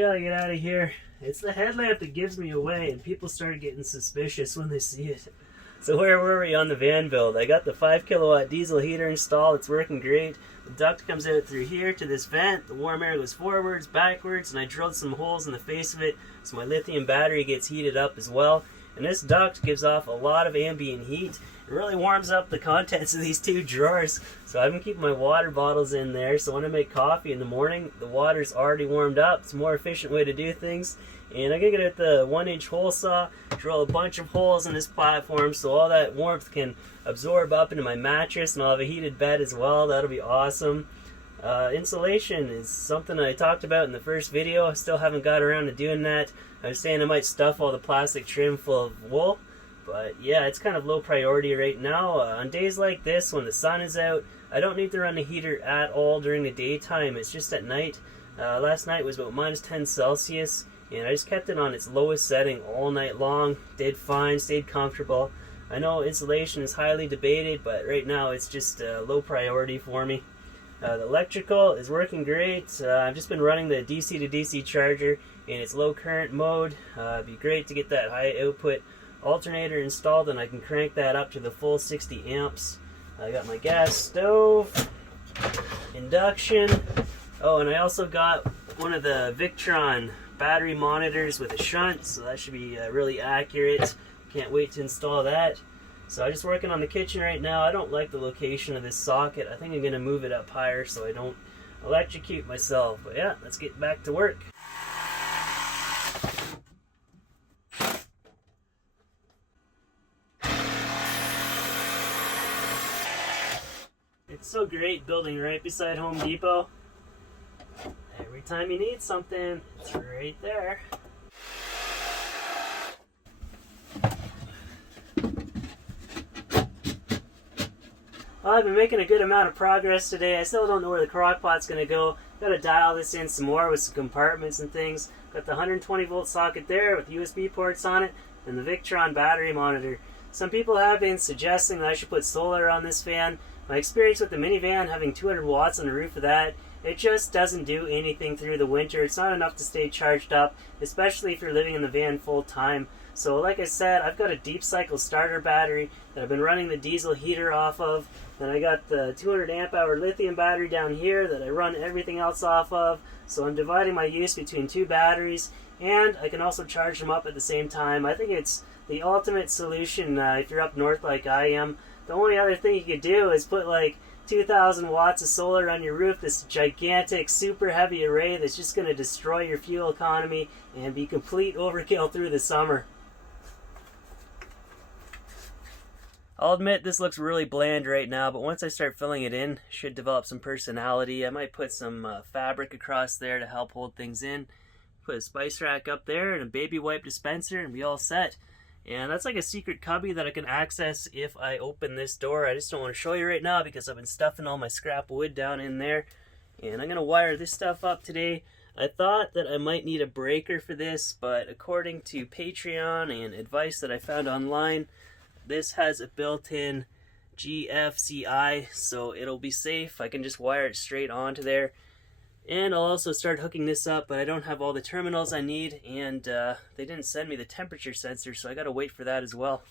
gotta get out of here. It's the headlamp that gives me away, and people start getting suspicious when they see it. So where were we on the van build? I got the 5 kilowatt diesel heater installed. It's working great. The duct comes out through here to this vent. The warm air goes forwards, backwards, and I drilled some holes in the face of it so my lithium battery gets heated up as well. And this duct gives off a lot of ambient heat. It really warms up the contents of these 2 drawers. So I've been keeping my water bottles in there, so when I make coffee in the morning, the water's already warmed up. It's a more efficient way to do things. And I'm going to get out the 1-inch hole saw, drill a bunch of holes in this platform so all that warmth can absorb up into my mattress, and I'll have a heated bed as well. That'll be awesome. Insulation is something I talked about in the first video. I still haven't got around to doing that. I was saying I might stuff all the plastic trim full of wool, but yeah, it's kind of low priority right now. On days like this, when the sun is out, I don't need to run the heater at all during the daytime. It's just at night. Last night was about minus 10 Celsius, and I just kept it on its lowest setting all night long. Did fine, stayed comfortable. I know insulation is highly debated, but right now it's just low priority for me. The electrical is working great. I've just been running the DC to DC charger in its low current mode. It'd be great to get that high output alternator installed, and I can crank that up to the full 60 amps. I got my gas stove, induction. Oh, and I also got one of the Victron battery monitors with a shunt, so that should be really accurate. Can't wait to install that. So I'm just working on the kitchen right now. I don't like the location of this socket. I think I'm going to move it up higher so I don't electrocute myself. But yeah, let's get back to work. It's so great building right beside Home Depot. Every time you need something, it's right there. Well, I've been making a good amount of progress today. I still don't know where the crock pot's going to go. Got to dial this in some more with some compartments and things. Got the 120 volt socket there with USB ports on it and the Victron battery monitor. Some people have been suggesting that I should put solar on this fan. My experience with the minivan, having 200 watts on the roof of that, it just doesn't do anything through the winter. It's not enough to stay charged up, especially if you're living in the van full time. So like I said, I've got a deep cycle starter battery that I've been running the diesel heater off of. Then I got the 200 amp hour lithium battery down here that I run everything else off of. So I'm dividing my use between 2 batteries, and I can also charge them up at the same time. I think it's the ultimate solution if you're up north like I am. The only other thing you could do is put like 2,000 watts of solar on your roof, this gigantic, super heavy array that's just going to destroy your fuel economy and be complete overkill through the summer. I'll admit this looks really bland right now, but once I start filling it in, it should develop some personality. I might put some fabric across there to help hold things in. Put a spice rack up there and a baby wipe dispenser and be all set. And that's like a secret cubby that I can access if I open this door. I just don't want to show you right now because I've been stuffing all my scrap wood down in there. And I'm going to wire this stuff up today. I thought that I might need a breaker for this, but according to Patreon and advice that I found online, this has a built-in GFCI, so it'll be safe. I can just wire it straight onto there. And I'll also start hooking this up, but I don't have all the terminals I need, and they didn't send me the temperature sensor, so I gotta wait for that as well.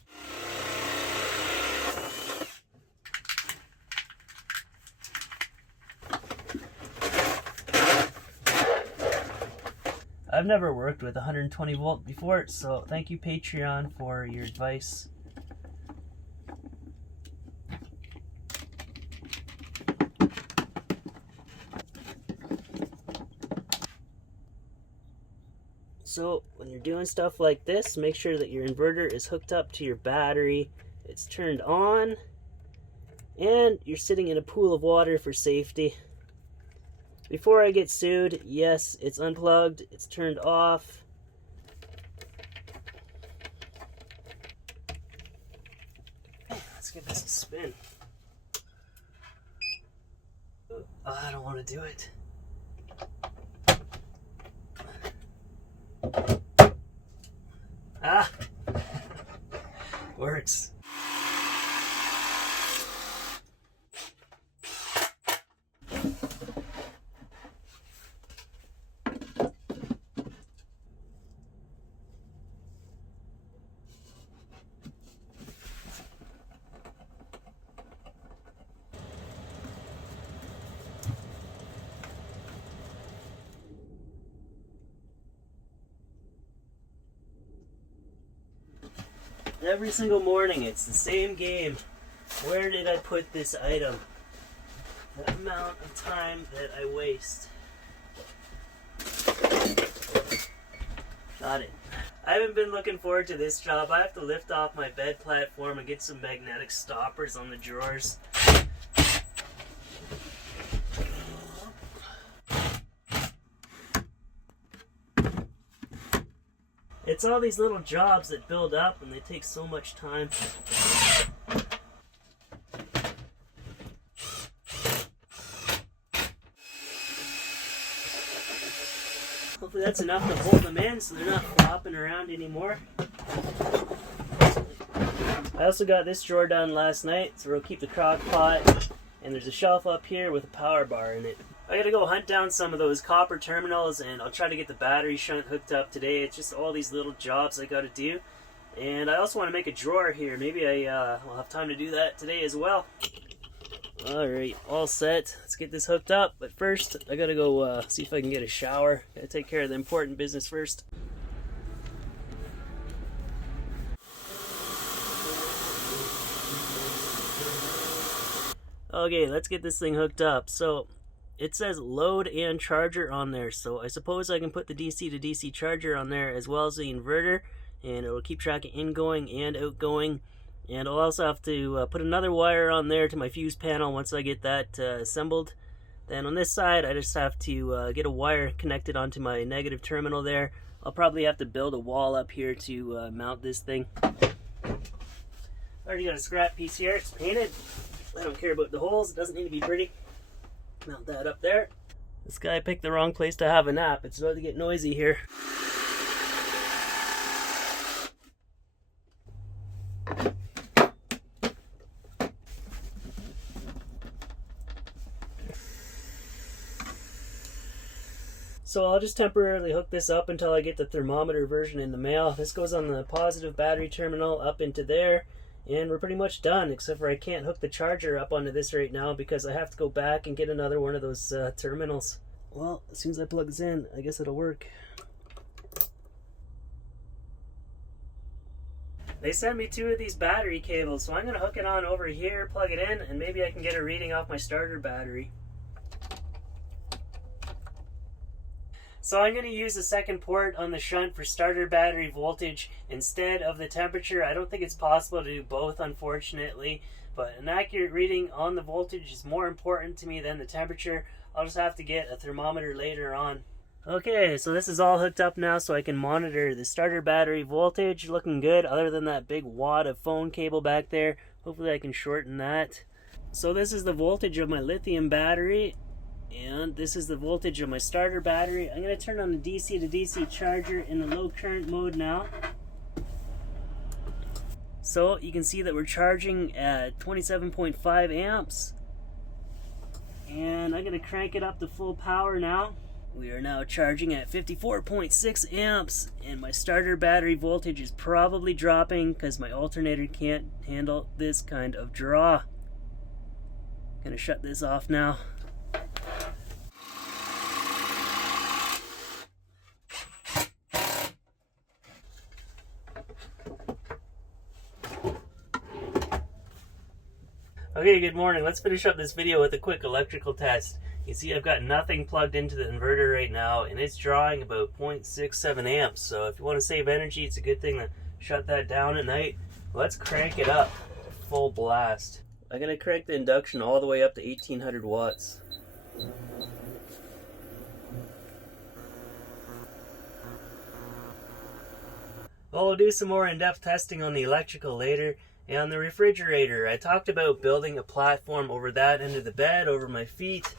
I've never worked with 120 volt before, so thank you Patreon for your advice. So when you're doing stuff like this, make sure that your inverter is hooked up to your battery, it's turned on, and you're sitting in a pool of water for safety. Before I get sued, yes, it's unplugged, it's turned off. Let's give this a spin. Oh, I don't want to do it. Ah! Works. Every single morning, it's the same game. Where did I put this item? The amount of time that I waste. Got it. I haven't been looking forward to this job. I have to lift off my bed platform and get some magnetic stoppers on the drawers. It's all these little jobs that build up and they take so much time. Hopefully that's enough to hold them in so they're not flopping around anymore. I also got this drawer done last night, so we'll keep the crock pot, and there's a shelf up here with a power bar in it. I gotta go hunt down some of those copper terminals, and I'll try to get the battery shunt hooked up today. It's just all these little jobs I gotta do. And I also want to make a drawer here. Maybe I will have time to do that today as well. Alright, all set. Let's get this hooked up. But first, I gotta go see if I can get a shower. Gotta take care of the important business first. Okay, let's get this thing hooked up. So, it says load and charger on there, so I suppose I can put the DC to DC charger on there as well as the inverter, and it'll keep track of ingoing and outgoing. And I'll also have to put another wire on there to my fuse panel once I get that assembled. Then on this side, I just have to get a wire connected onto my negative terminal there. I'll probably have to build a wall up here to mount this thing. Already got a scrap piece here, it's painted. I don't care about the holes, it doesn't need to be pretty. Mount that up there. This guy picked the wrong place to have a nap. It's about to get noisy here. So I'll just temporarily hook this up until I get the thermometer version in the mail. This goes on the positive battery terminal up into there. And we're pretty much done, except for I can't hook the charger up onto this right now because I have to go back and get another one of those terminals. Well, as soon as I plug this in, I guess it'll work. They sent me 2 of these battery cables, so I'm going to hook it on over here, plug it in, and maybe I can get a reading off my starter battery. So I'm going to use the second port on the shunt for starter battery voltage instead of the temperature. I don't think it's possible to do both, unfortunately, but an accurate reading on the voltage is more important to me than the temperature. I'll just have to get a thermometer later on. Okay, so this is all hooked up now so I can monitor the starter battery voltage. Looking good, other than that big wad of phone cable back there. Hopefully I can shorten that. So this is the voltage of my lithium battery. And this is the voltage of my starter battery. I'm going to turn on the DC to DC charger in the low current mode now. So you can see that we're charging at 27.5 amps. And I'm going to crank it up to full power now. We are now charging at 54.6 amps. And my starter battery voltage is probably dropping because my alternator can't handle this kind of draw. I'm going to shut this off now. Okay, good morning. Let's finish up this video with a quick electrical test. You see I've got nothing plugged into the inverter right now, and it's drawing about 0.67 amps. So if you want to save energy, it's a good thing to shut that down at night. Let's crank it up to full blast. I'm going to crank the induction all the way up to 1800 watts. Well, we'll do some more in-depth testing on the electrical later. And on the refrigerator, I talked about building a platform over that end of the bed, over my feet.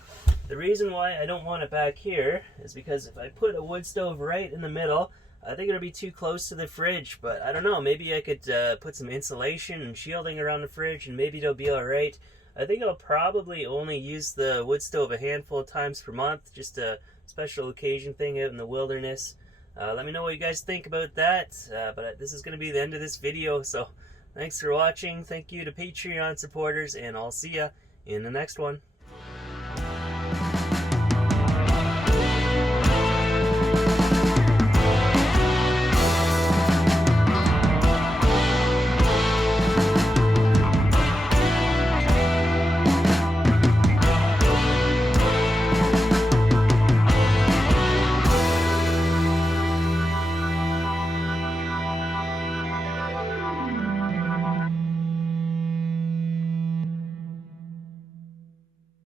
The reason why I don't want it back here is because if I put a wood stove right in the middle, I think it'll be too close to the fridge. But I don't know, maybe I could put some insulation and shielding around the fridge and maybe it'll be alright. I think I'll probably only use the wood stove a handful of times per month, just a special occasion thing out in the wilderness. Let me know what you guys think about that, but this is going to be the end of this video, so thanks for watching. Thank you to Patreon supporters, and I'll see ya in the next one.